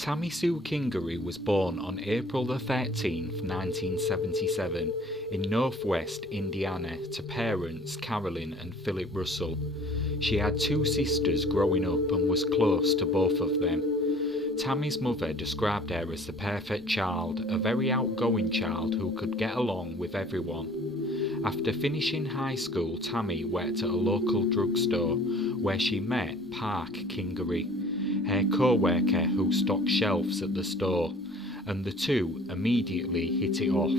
Tammy Sue Kingery was born on April the 13th, 1977 in northwest Indiana to parents Carolyn and Philip Russell. She had two sisters growing up and was close to both of them. Tammy's mother described her as the perfect child, a very outgoing child who could get along with everyone. After finishing high school, Tammy worked at a local drugstore where she met Park Kingery, her co-worker who stocked shelves at the store, and the two immediately hit it off.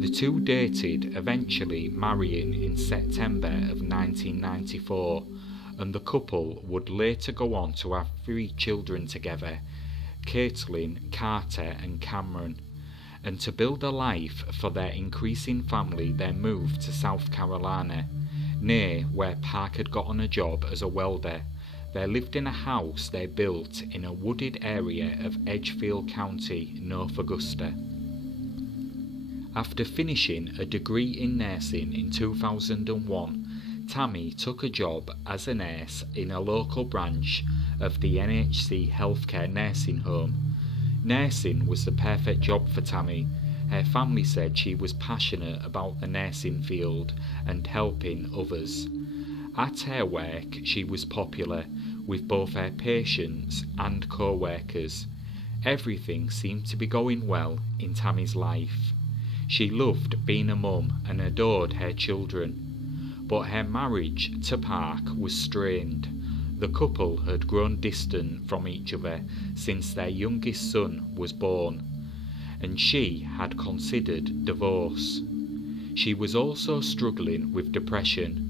The two dated, eventually marrying in September of 1994, and the couple would later go on to have 3 children together, Caitlin, Carter and Cameron. And to build a life for their increasing family, they moved to South Carolina, near where Park had gotten a job as a welder. They lived in a house they built in a wooded area of Edgefield County, North Augusta. After finishing a degree in nursing in 2001, Tammy took a job as a nurse in a local branch of the NHC Healthcare Nursing Home. Nursing was the perfect job for Tammy. Her family said she was passionate about the nursing field and helping others. At her work, she was popular with both her patients and co-workers. Everything seemed to be going well in Tammy's life. She loved being a mum and adored her children. But her marriage to Park was strained. The couple had grown distant from each other since their youngest son was born, and she had considered divorce. She was also struggling with depression.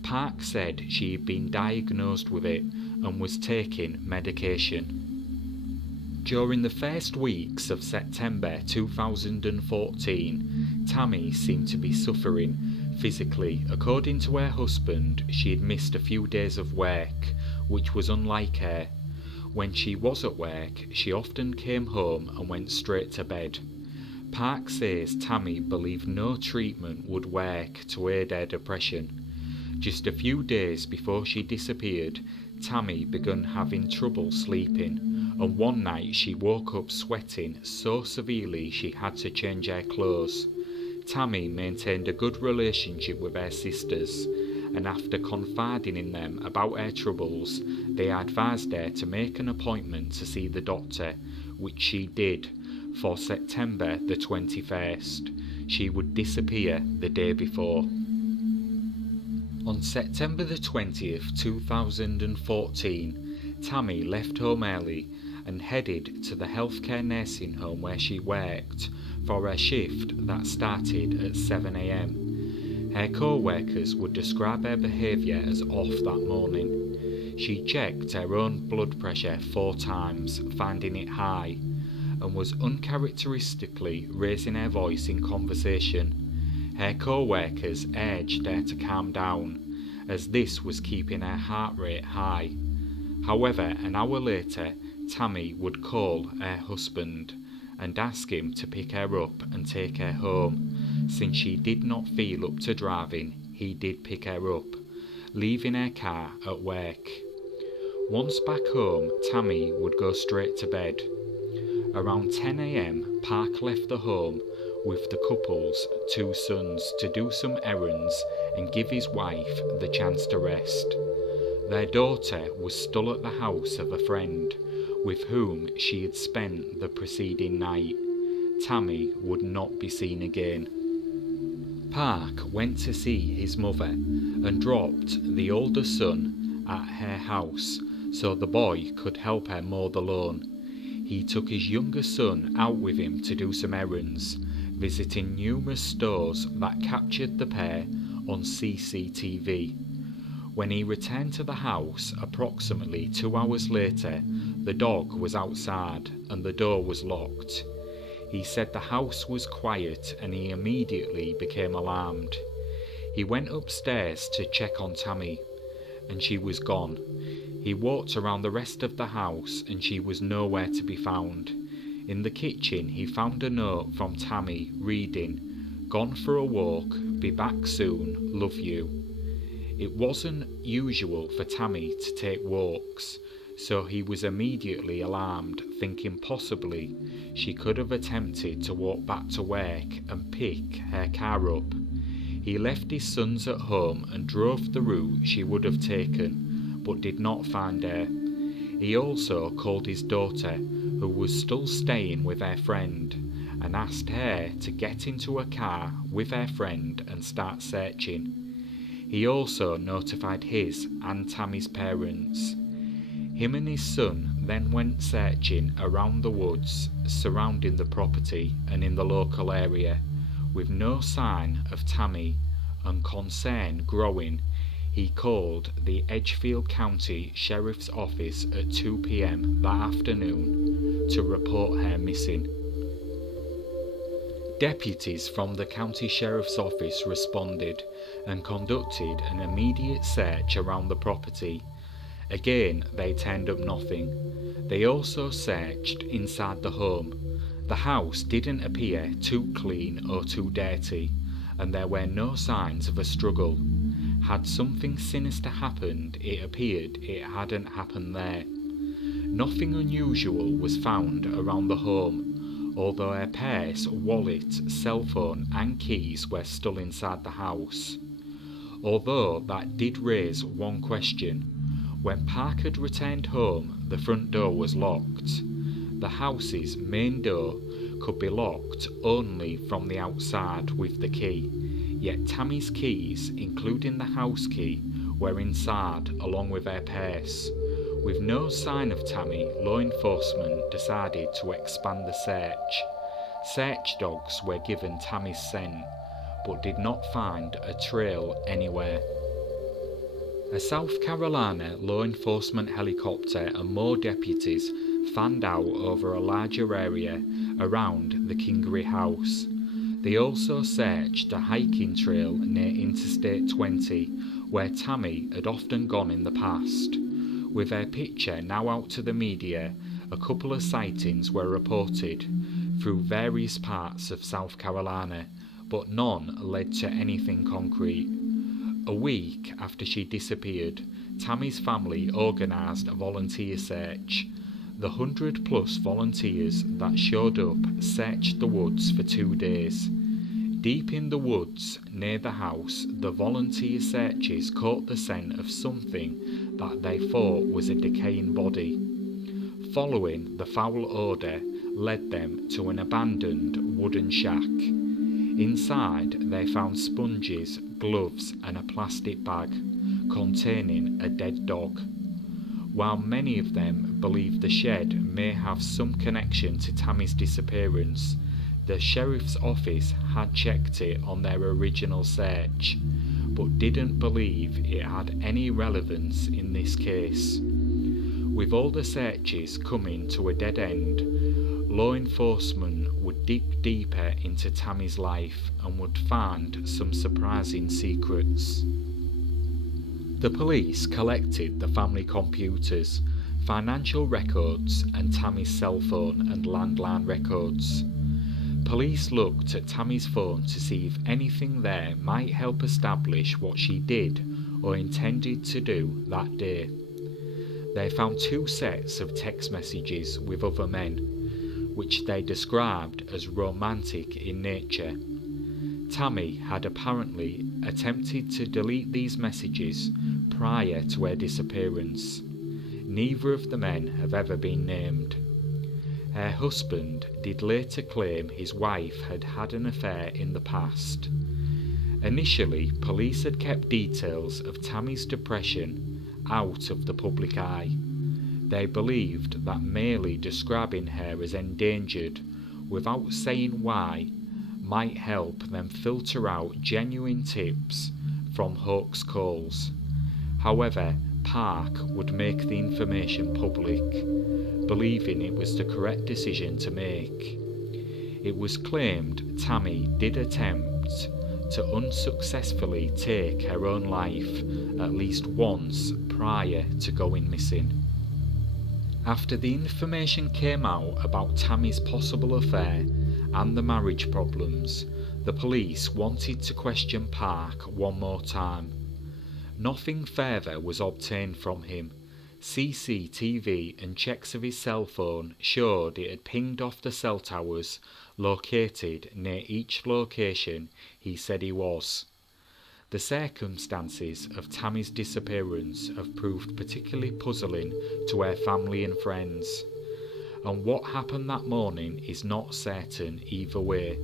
Park said she had been diagnosed with it and was taking medication. During the first weeks of September 2014, Tammy seemed to be suffering physically. According to her husband, she had missed a few days of work, which was unlike her. When she was at work, she often came home and went straight to bed. Park says Tammy believed no treatment would work to aid her depression. Just a few days before she disappeared, Tammy began having trouble sleeping, and one night she woke up sweating so severely she had to change her clothes. Tammy maintained a good relationship with her sisters, and after confiding in them about her troubles, they advised her to make an appointment to see the doctor, which she did, for September the 21st. She would disappear the day before. On September the 20th, 2014, Tammy left home early and headed to the healthcare nursing home where she worked for her shift that started at 7 a.m. Her co-workers would describe her behaviour as off that morning. She checked her own blood pressure 4 times, finding it high, and was uncharacteristically raising her voice in conversation. Her co-workers urged her to calm down, as this was keeping her heart rate high. However, an hour later, Tammy would call her husband and ask him to pick her up and take her home. Since she did not feel up to driving, he did pick her up, leaving her car at work. Once back home, Tammy would go straight to bed. Around 10 a.m, Park left the home with the couple's 2 sons to do some errands and give his wife the chance to rest. Their daughter was still at the house of a friend with whom she had spent the preceding night. Tammy would not be seen again. Park went to see his mother and dropped the older son at her house so the boy could help her mow the lawn. He took his younger son out with him to do some errands, visiting numerous stores that captured the pair on CCTV. When he returned to the house approximately 2 hours later, the dog was outside and the door was locked. He said the house was quiet and he immediately became alarmed. He went upstairs to check on Tammy, and she was gone. He walked around the rest of the house and she was nowhere to be found. In the kitchen he found a note from Tammy reading, "Gone for a walk, be back soon, love you." It wasn't usual for Tammy to take walks, so he was immediately alarmed, thinking possibly she could have attempted to walk back to work and pick her car up. He left his sons at home and drove the route she would have taken, but did not find her. He also called his daughter, who was still staying with her friend, and asked her to get into a car with her friend and start searching. He also notified his and Tammy's parents. Him and his son then went searching around the woods surrounding the property and in the local area, with no sign of Tammy, and concern growing, he called the Edgefield County Sheriff's Office at 2 p.m. that afternoon to report her missing. Deputies from the County Sheriff's Office responded and conducted an immediate search around the property. Again, they turned up nothing. They also searched inside the home. The house didn't appear too clean or too dirty, and there were no signs of a struggle. Had something sinister happened, it appeared it hadn't happened there. Nothing unusual was found around the home, although her purse, wallet, cell phone and keys were still inside the house. Although that did raise one question. When Park had returned home, the front door was locked. The house's main door could be locked only from the outside with the key, yet Tammy's keys, including the house key, were inside along with her purse. With no sign of Tammy, law enforcement decided to expand the search. Search dogs were given Tammy's scent, but did not find a trail anywhere. A South Carolina law enforcement helicopter and more deputies fanned out over a larger area around the Kingery house. They also searched a hiking trail near Interstate 20, where Tammy had often gone in the past. With her picture now out to the media, a couple of sightings were reported through various parts of South Carolina, but none led to anything concrete. A week after she disappeared, Tammy's family organised a volunteer search. The 100+ volunteers that showed up searched the woods for 2 days. Deep in the woods near the house, the volunteer searchers caught the scent of something that they thought was a decaying body. Following the foul odour led them to an abandoned wooden shack. Inside, they found sponges, gloves and a plastic bag containing a dead dog. While many of them believe the shed may have some connection to Tammy's disappearance, the sheriff's office had checked it on their original search, but didn't believe it had any relevance in this case. With all the searches coming to a dead end, law enforcement would dig deeper into Tammy's life and would find some surprising secrets. The police collected the family computers, financial records and Tammy's cell phone and landline records. Police looked at Tammy's phone to see if anything there might help establish what she did or intended to do that day. They found 2 sets of text messages with other men, which they described as romantic in nature. Tammy had apparently attempted to delete these messages prior to her disappearance. Neither of the men have ever been named. Her husband did later claim his wife had had an affair in the past. Initially, police had kept details of Tammy's depression out of the public eye. They believed that merely describing her as endangered without saying why might help them filter out genuine tips from hoax calls. However, Park would make the information public, believing it was the correct decision to make. It was claimed Tammy did attempt to unsuccessfully take her own life at least once prior to going missing. After the information came out about Tammy's possible affair and the marriage problems, the police wanted to question Park one more time. Nothing further was obtained from him. CCTV and checks of his cell phone showed it had pinged off the cell towers located near each location he said he was. The circumstances of Tammy's disappearance have proved particularly puzzling to her family and friends, and what happened that morning is not certain either way.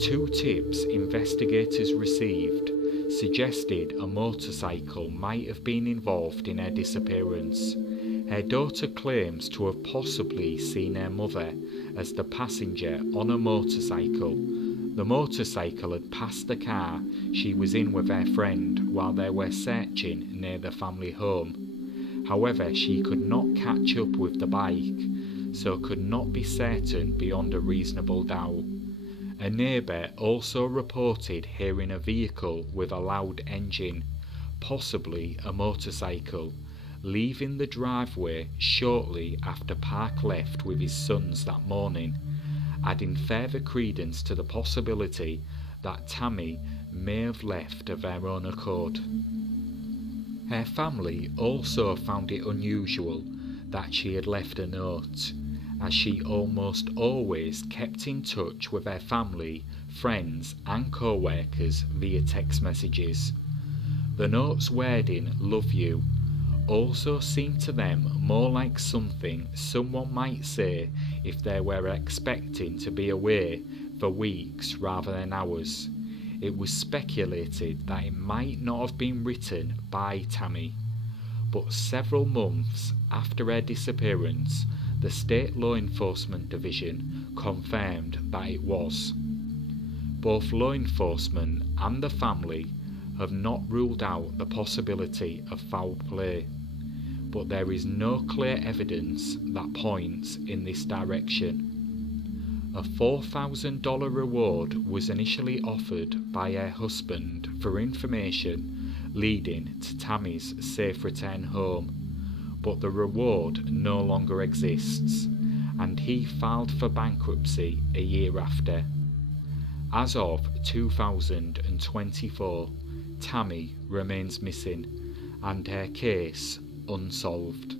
2 tips investigators received suggested a motorcycle might have been involved in her disappearance. Her daughter claims to have possibly seen her mother as the passenger on a motorcycle. The motorcycle had passed the car she was in with her friend while they were searching near the family home. However, she could not catch up with the bike, so could not be certain beyond a reasonable doubt. A neighbour also reported hearing a vehicle with a loud engine, possibly a motorcycle, leaving the driveway shortly after Park left with his sons that morning, adding further credence to the possibility that Tammy may have left of her own accord. Her family also found it unusual that she had left a note, as she almost always kept in touch with her family, friends and co-workers via text messages. The note's wording, "Love you," also seemed to them more like something someone might say if they were expecting to be away for weeks rather than hours. It was speculated that it might not have been written by Tammy, but several months after her disappearance, the State Law Enforcement Division confirmed that it was. Both law enforcement and the family have not ruled out the possibility of foul play, but there is no clear evidence that points in this direction. A $4,000 reward was initially offered by her husband for information leading to Tammy's safe return home, but the reward no longer exists, and he filed for bankruptcy a year after. As of 2024, Tammy remains missing, and her case unsolved.